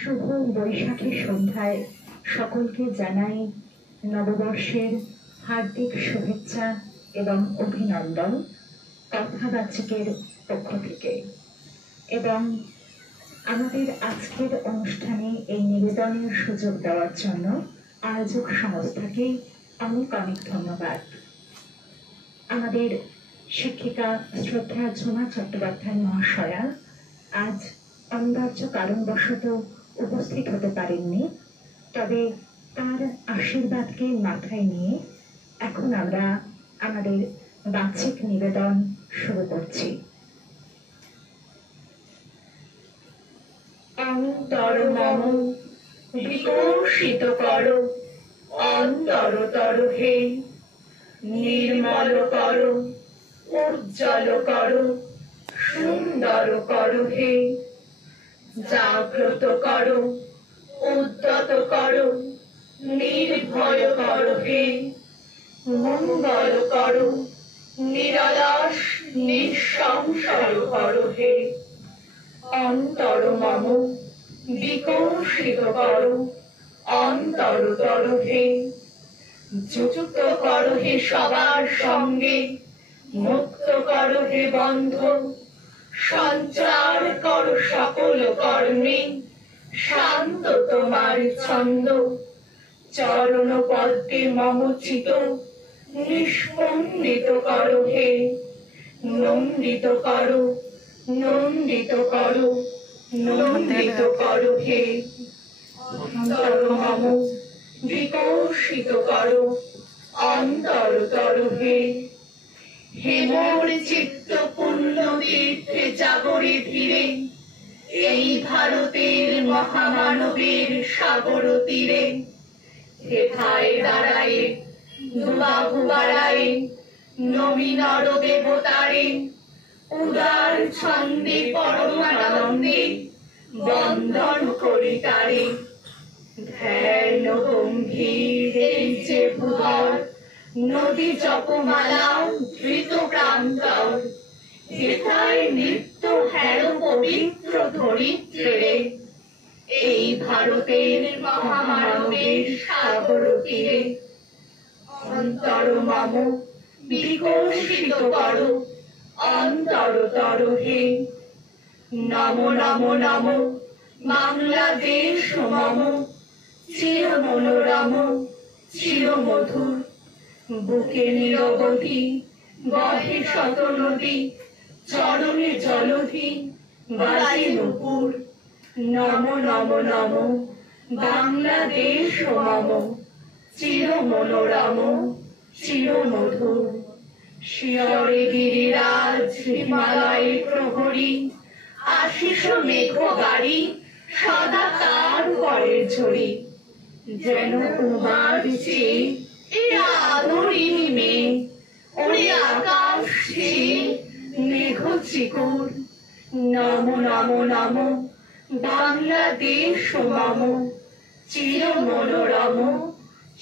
শুভ বৈশাখী সন্ধ্যায় সকলকে জানাই নববর্ষের হার্দিক শুভেচ্ছা এবং অভিনন্দন কথাবাচিকের পক্ষ থেকে। এবং আমাদের আজকের অনুষ্ঠানে এই নিবেদনের সুযোগ দেওয়ার জন্য আয়োজক সংস্থাকে অনেক অনেক ধন্যবাদ। আমাদের শিক্ষিকা শ্রদ্ধা ঝুমা চট্টোপাধ্যায় মহাশয়া আজ অনিবার্য কারণবশত উপস্থিত হতে পারেননি, তবে তার আশীর্বাদকে মাথায় নিয়ে এখন আমরা আমাদের বাচিক নিবেদন শুরু করছি। অন্তর মম বিকশিত করো, অন্তরতর হে নির্মল করো, উজ্জ্বল করো, সুন্দর করো হে জাগ্রত করো, উদ্যত করো, নির্ভয় করো হে মঙ্গল করো, নিরলস নিঃসংশয় করো হে। অন্তর মম বিকশিত করো, অন্তরতর হে যুক্ত করো হে সবার সঙ্গে, মুক্ত করো হে বন্ধ, সঞ্চার করো সকল কর্মে, শান্ত তোমার ছন্দ। চরণ পদ্মে মম চিত নিষ্পন্দিত করো হে, নন্দিত করো, নন্দিত করো, নন্দিত করো হে। অন্তর মম বিকশিত করো, অন্তরতর হে। হে মোর চিত্ত পুণ্য তীর্থে জাগরে ধীরে, এই ভারতের মহামানবের সাগর তীরে। হেথায় দাঁড়ায়ে দুবাহু বাড়ায়ে নবী নর দেবতারে, উদার ছন্দে পরমানন্দে বন্দন করি তারে। ধ্যান গম্ভীর এই যে ভূধর, নদী জপমালা ধৃত প্রান্তর। হেথায় নৃত্য হের পবিত্র ধরিত্রে, এই ভারতের মহামানবের সাগর তীরে। অন্তর মম বিকশিত করো, অন্তরতর হে। নম নম নম বাংলাদেশ মম চির মনোরম, চির মধুর। বুকে নিরবধি বহে শত নদী, চরণে জলধি বাজে নূপুর। নম নম নম বাংলাদেশ মম চির মনোরম, চির মধুর। শিয়রে গিরিরাজ হিমালয় প্রহরী, আশিস মেঘ গাড়ি সদা কার করে ঝরি। যেন উমার চেয়ে এ আদরিণী মেয়ে, ওরে আকাশ ছেয়ে মেঘ চিকুর। নম নম নম বাংলাদেশ মম চির মনোরম,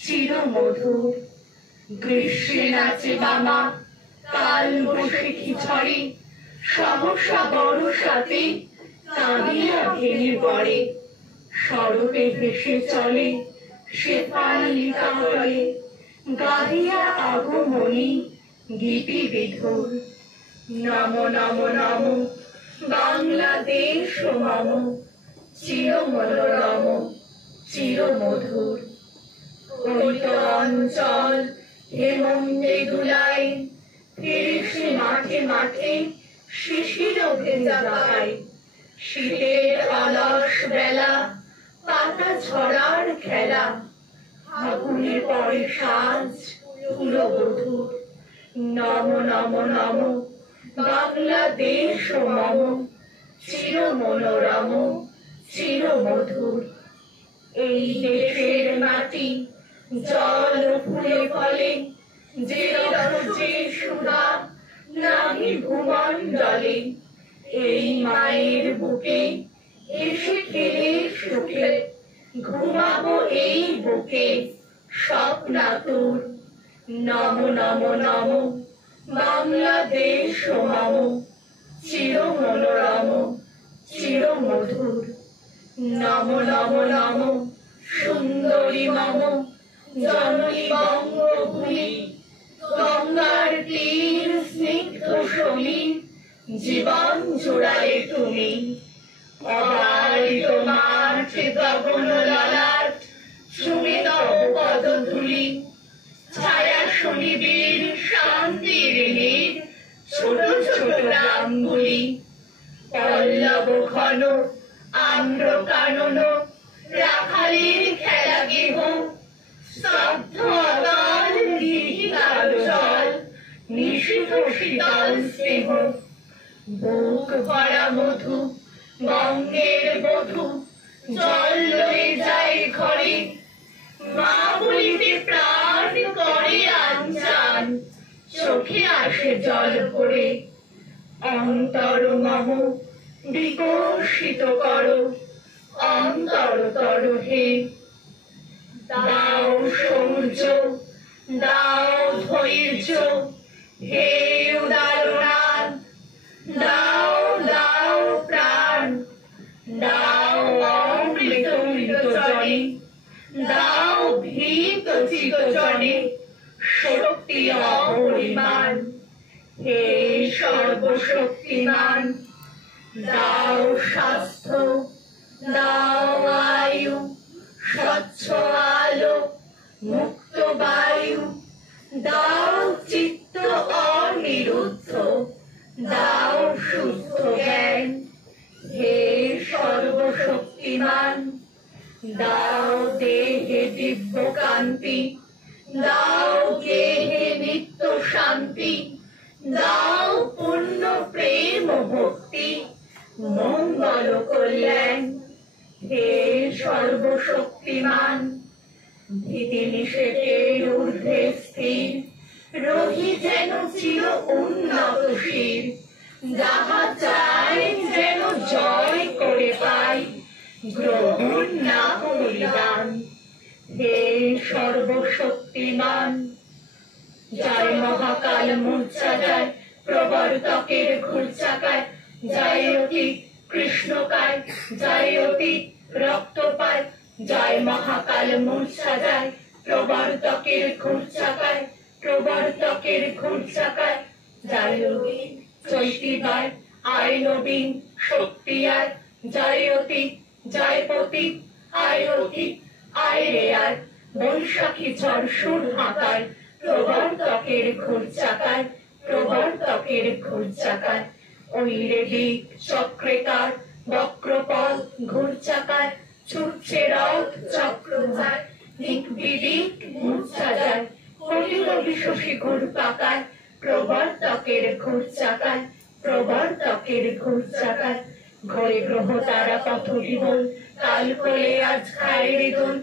চির মধুর। গ্রীষ্মে নাচে বামা কাল বৈশাখী ঝড়ে, সহসা বর্ষাতে কাঁদিয়া ভেঙে পড়ে। শরতে ভেসে চলে শেফালিকা হয়ে, গাহিয়া আগমনী গীতি বিধুর। নম নম নম বাংলাদেশ মম চির মনোরম, চির মধুর। হরিত অঞ্চল হেমন্তে দুলায়, ফিরিসে মাঠে মাঠে শিশির ভেজা গায়। শীতের অলস বেলা পাতা ঝরার খেলা, ফাগুনে পরে সাজ ফুলবধূর। নম নম নম বাংলাদেশ মম চির মনোরম, চির মধুর। এই দেশের মাটি জল ফুলে ফলে, যে রস যে সুধা নাহি ভূমণ্ডলে। এই মায়ের বুকে এসে খেলে সুখে, ঘুমাবো এই বুকে স্বপ্নাতুর। নম নম নম বাংলাদেশ মম চির মনোরম, চির মধুর। নম নম নম সুন্দরী মম জননী বঙ্গভূমি, গঙ্গার তীর স্নিগ্ধ সমীর, জীবন জোড়ালে তুমি। অবারিত মাঠ গগন ললাট, চুমে তব পদধূলি, ছায়া শনিবীর শান্তির নীড়, ছোট ছোট গ্রামগুলি। পল্লব ঘন আম্র কানন, রাখালির খেলা গেহ, স্তব্ধ অতল দীঘিকার জল, নিষিদ্ধ শীতল স্নেহ। বুক ভরা মধু বঙ্গের বধূ, জল লয়ে যায় ঘরে, মা বলিতে প্রাণ করে আঞ্চান, চোখে আসে জল পড়ে। অন্তর মম বিকশিত করো, অন্তরতর হে। দাও সৌর্য, দাও ধৈর্য, হে উদারনাথ। দাও দাও প্রাণ, দাও অমৃত মৃতজনে, দাও ভীত চিত্তজনে শক্তি অপরিমাণ। হে সর্বশক্তিমান, দাও স্বাস্থ্য, দাও আয়ু, স্বচ্ছ আলো, মুক্ত বায়ু, দাও চিত্ত অনিরুদ্ধ, দাও শুদ্ধ জ্ঞান। হে সর্বশক্তিমান, দাও দেহে দিব্য কান্তি, দাও গেহে নিত্য শান্তি, দাও পূর্ণ প্রেম ভক্তি, মঙ্গল কল্যাণ। হে সর্বশক্তিমান, ভীতি নিষেধের ঊর্ধ্বে স্থির, রহি যেন চির উন্নত শির, যাহা চাই যেন জয় করে পাই, গ্রহণ না বলিদান। হে সর্বশক্তিমান, জয় মহাকাল মূর্ছা যায় প্রবর্তকের ঘূর্চাকায়, জয় অতি কৃষ্ণকায়, জয় অতি রক্তপায়। জয় মহাকাল মূর্ছা যায় প্রবর্তকের ঘূর্চাকায়, প্রবর্তকের ঘূর্চাকায়। জয় অতি চৈতিবায় আয় নবীন শক্তি আয়, জয় অতি জয় পতি আয় অতি আয় রে আয়। বৈশাখী ঝড় সুর হাঁকায় প্রবর্তকের ঘূর্চাকায়, প্রবর্তকের ঘূর্চাকায়। ওই রে দিক চক্রেকার বক্রপথ ঘূর্চাকায়, ছুটছে রথ চক্রধার, দিক বিদিক মূর্ছা যায়। কলিল বিশোষী ঘুরপাকায় প্রবর্তকের ঘূর্চাকায়, প্রবর্তকের ঘূর্চাকায়। ঘরে গ্রহ তারা পথ বিবল, কাল কোলে আজ খায় রেদন।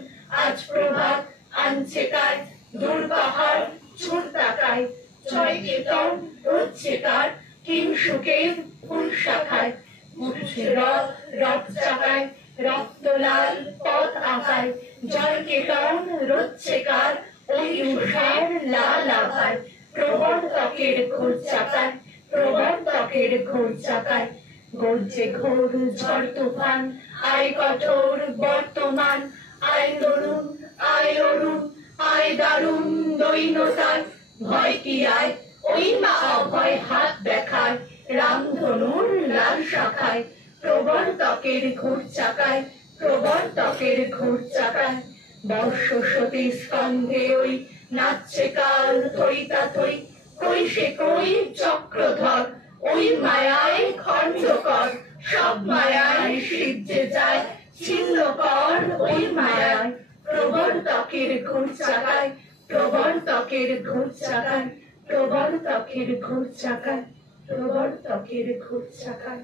আজ প্রভাত আনছে কায়, দূর পাহাড় চুর তাকায়। জয় কেতন হচ্ছে কার, কিংসুকের ফুল শাখায়। উঠছে রথ রথ চাকায়, রক্ত লাল পথ আঁকায়। জয় কেতন রচ্ছে কার, ওই উষার লাল আভায়। প্রবর্তকের ঘূর্চাকায়, প্রবর্তকের ঘূর্চাকায়। গর্জে ঘোর ঝড় তুফান, আয় কঠোর বর্তমান। আয় তরুণ আয় অরুণ, আয় দারুণ দৈন্যতায়। ভয় কি আয়, ওই মা অভয় হাত দেখায়, রামধনুর লাল শাখায়। প্রবর্তকের ঘূর্চাকায়, প্রবর্তকের ঘূর্চাকায়। বর্ষ সতী স্কন্ধে ওই নাচছে কাল থইতা থই। কই সে কই চক্রধর, ওই মায়ায় খণ্ড কর। সব মায়ায় সিদ্ধে যায়, ছিন্ন কর ওই মায়ায়। প্রবর্তকের ঘূর্চাকায়, প্রবর্তকের ঘূর্চাকায়, প্রবর্তকের ঘূর্চাকায়, প্রবর্তকের ঘূর্চাকায়।